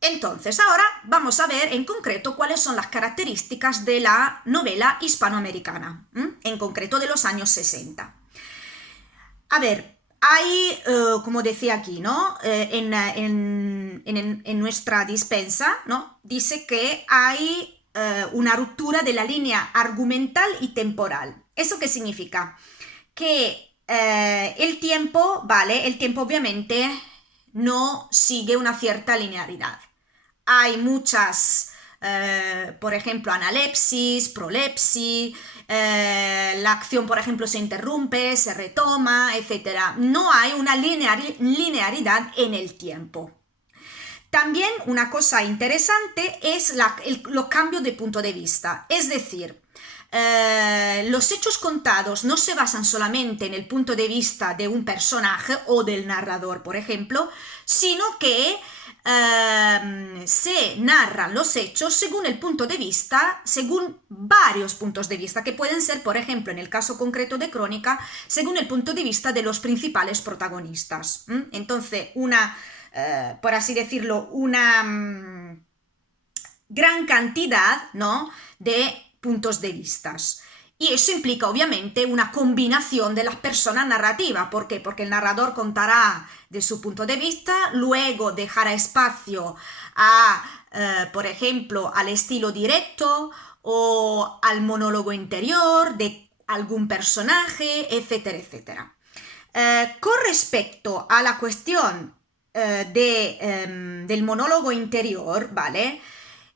Entonces, ahora vamos a ver en concreto cuáles son las características de la novela hispanoamericana, en concreto de los años 60. A ver, hay, como decía aquí, ¿no? En nuestra dispensa, ¿no? Dice que hay una ruptura de la línea argumental y temporal. ¿Eso qué significa? Que el tiempo, ¿vale? El tiempo obviamente no sigue una cierta linealidad. Hay muchas, por ejemplo, analepsis, prolepsis, la acción, por ejemplo, se interrumpe, se retoma, etc. No hay una linearidad en el tiempo. También una cosa interesante es los cambios de punto de vista, es decir, los hechos contados no se basan solamente en el punto de vista de un personaje o del narrador, por ejemplo, sino que se narran los hechos según el punto de vista, según varios puntos de vista, que pueden ser, por ejemplo, en el caso concreto de Crónica, según el punto de vista de los principales protagonistas. Entonces, por así decirlo, una gran cantidad, ¿no?, de puntos de vista. Y eso implica obviamente una combinación de las personas narrativas. ¿Por qué? Porque el narrador contará de su punto de vista, luego dejará espacio por ejemplo, al estilo directo o al monólogo interior de algún personaje, etcétera, etcétera. Con respecto a la cuestión del monólogo interior, ¿vale?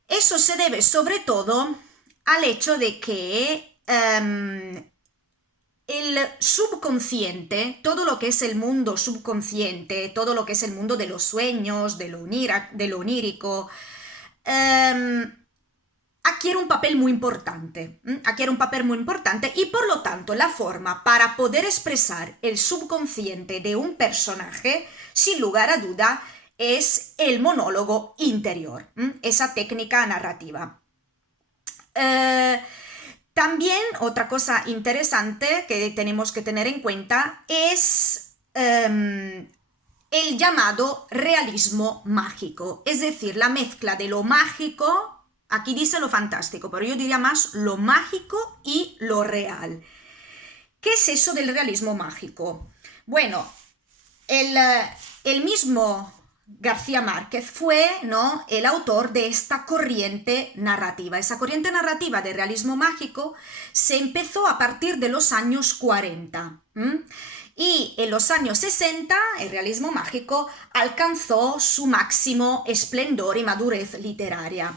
Eso se debe sobre todo al hecho de que el subconsciente, todo lo que es el mundo subconsciente, todo lo que es el mundo de los sueños, de lo onírico, adquiere un papel muy importante, y por lo tanto la forma para poder expresar el subconsciente de un personaje, sin lugar a duda, es el monólogo interior, esa técnica narrativa. También otra cosa interesante que tenemos que tener en cuenta es el llamado realismo mágico, es decir, la mezcla de lo mágico, aquí dice lo fantástico, pero yo diría más lo mágico y lo real. ¿Qué es eso del realismo mágico? Bueno, el mismo García Márquez fue, ¿no?, el autor de esta corriente narrativa. Esa corriente narrativa de realismo mágico se empezó a partir de los años 40. Y en los años 60 el realismo mágico alcanzó su máximo esplendor y madurez literaria.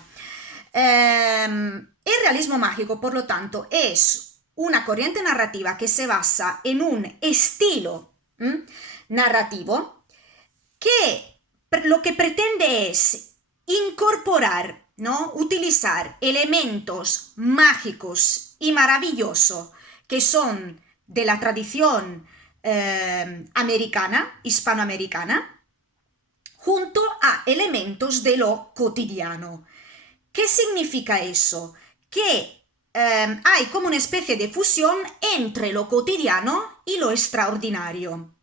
El realismo mágico, por lo tanto, es una corriente narrativa que se basa en un estilo narrativo que lo que pretende es incorporar, ¿no?, utilizar elementos mágicos y maravillosos que son de la tradición hispanoamericana, junto a elementos de lo cotidiano. ¿Qué significa eso? Que hay como una especie de fusión entre lo cotidiano y lo extraordinario.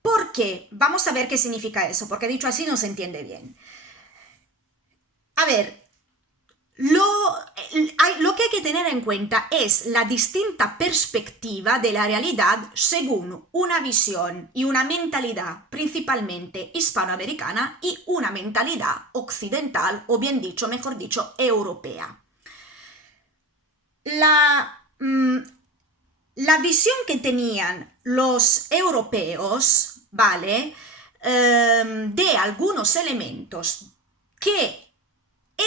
¿Por qué? Vamos a ver qué significa eso, porque dicho así no se entiende bien. A ver, lo que hay que tener en cuenta es la distinta perspectiva de la realidad según una visión y una mentalidad principalmente hispanoamericana y una mentalidad occidental, o bien dicho, mejor dicho, europea. La visión que tenían los europeos, ¿vale?, de algunos elementos que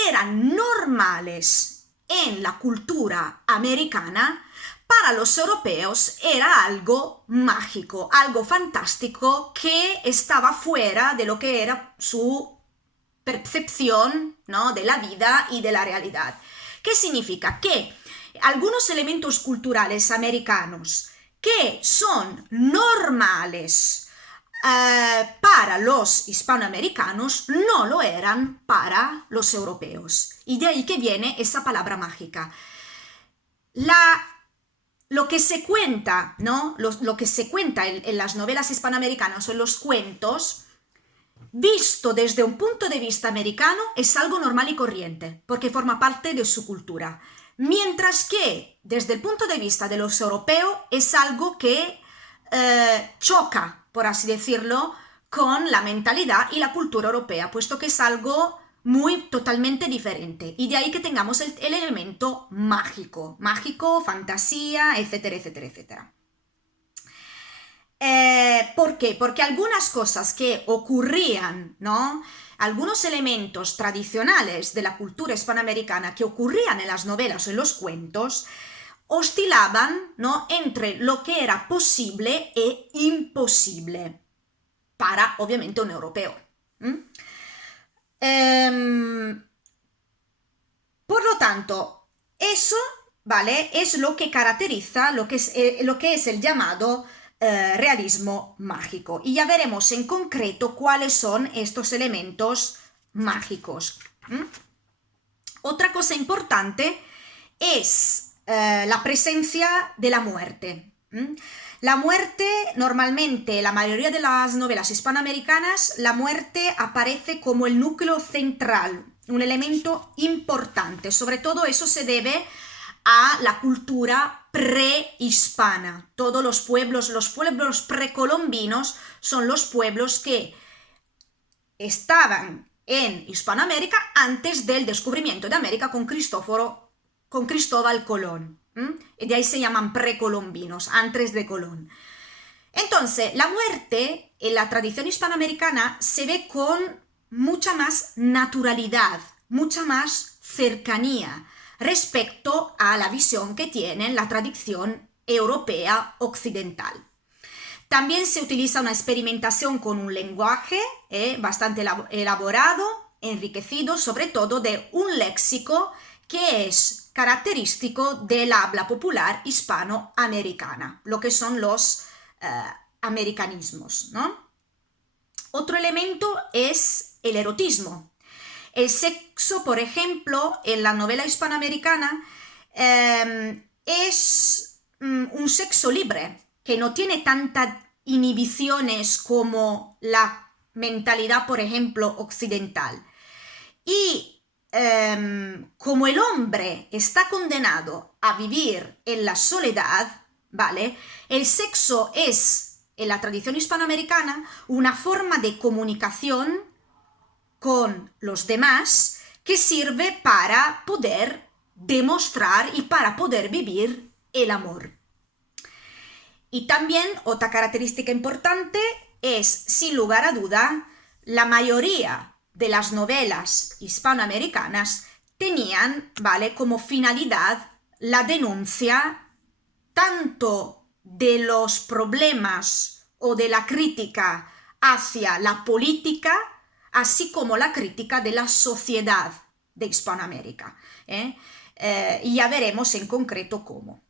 eran normales en la cultura americana, para los europeos era algo mágico, algo fantástico que estaba fuera de lo que era su percepción, ¿no?, de la vida y de la realidad. ¿Qué significa? Que algunos elementos culturales americanos que son normales para los hispanoamericanos no lo eran para los europeos. Y de ahí que viene esa palabra mágica. lo que se cuenta, ¿no? Lo que se cuenta en las novelas hispanoamericanas o en los cuentos, visto desde un punto de vista americano, es algo normal y corriente, porque forma parte de su cultura. Mientras que, desde el punto de vista de los europeos, es algo que choca, por así decirlo, con la mentalidad y la cultura europea, puesto que es algo totalmente diferente. Y de ahí que tengamos el elemento mágico, fantasía, etcétera, etcétera, etcétera. ¿Por qué? Porque algunas cosas que ocurrían, ¿no? Algunos elementos tradicionales de la cultura hispanoamericana que ocurrían en las novelas o en los cuentos oscilaban, ¿no?, entre lo que era posible e imposible para, obviamente, un europeo. Por lo tanto, eso, ¿vale?, es lo que caracteriza lo que es el llamado realismo mágico. Y ya veremos en concreto cuáles son estos elementos mágicos. Otra cosa importante es la presencia de la muerte. La muerte, normalmente, la mayoría de las novelas hispanoamericanas, la muerte aparece como el núcleo central, un elemento importante. Sobre todo eso se debe a la cultura prehispana. Todos los pueblos precolombinos son los pueblos que estaban en Hispanoamérica antes del descubrimiento de América con Cristóbal Colón. Y de ahí se llaman precolombinos, antes de Colón. Entonces, la muerte en la tradición hispanoamericana se ve con mucha más naturalidad, mucha más cercanía respecto a la visión que tiene la tradición europea occidental. También se utiliza una experimentación con un lenguaje bastante elaborado, enriquecido, sobre todo de un léxico que es característico del habla popular hispanoamericana, lo que son los americanismos, ¿no? Otro elemento es el erotismo. El sexo, por ejemplo, en la novela hispanoamericana es un sexo libre, que no tiene tantas inhibiciones como la mentalidad, por ejemplo, occidental. Y como el hombre está condenado a vivir en la soledad, ¿vale?, el sexo es, en la tradición hispanoamericana, una forma de comunicación con los demás que sirve para poder demostrar y para poder vivir el amor. Y también otra característica importante es, sin lugar a duda, la mayoría de las novelas hispanoamericanas tenían, ¿vale?, como finalidad la denuncia tanto de los problemas o de la crítica hacia la política, así como la crítica de la sociedad de Hispanoamérica. Y ya veremos en concreto cómo.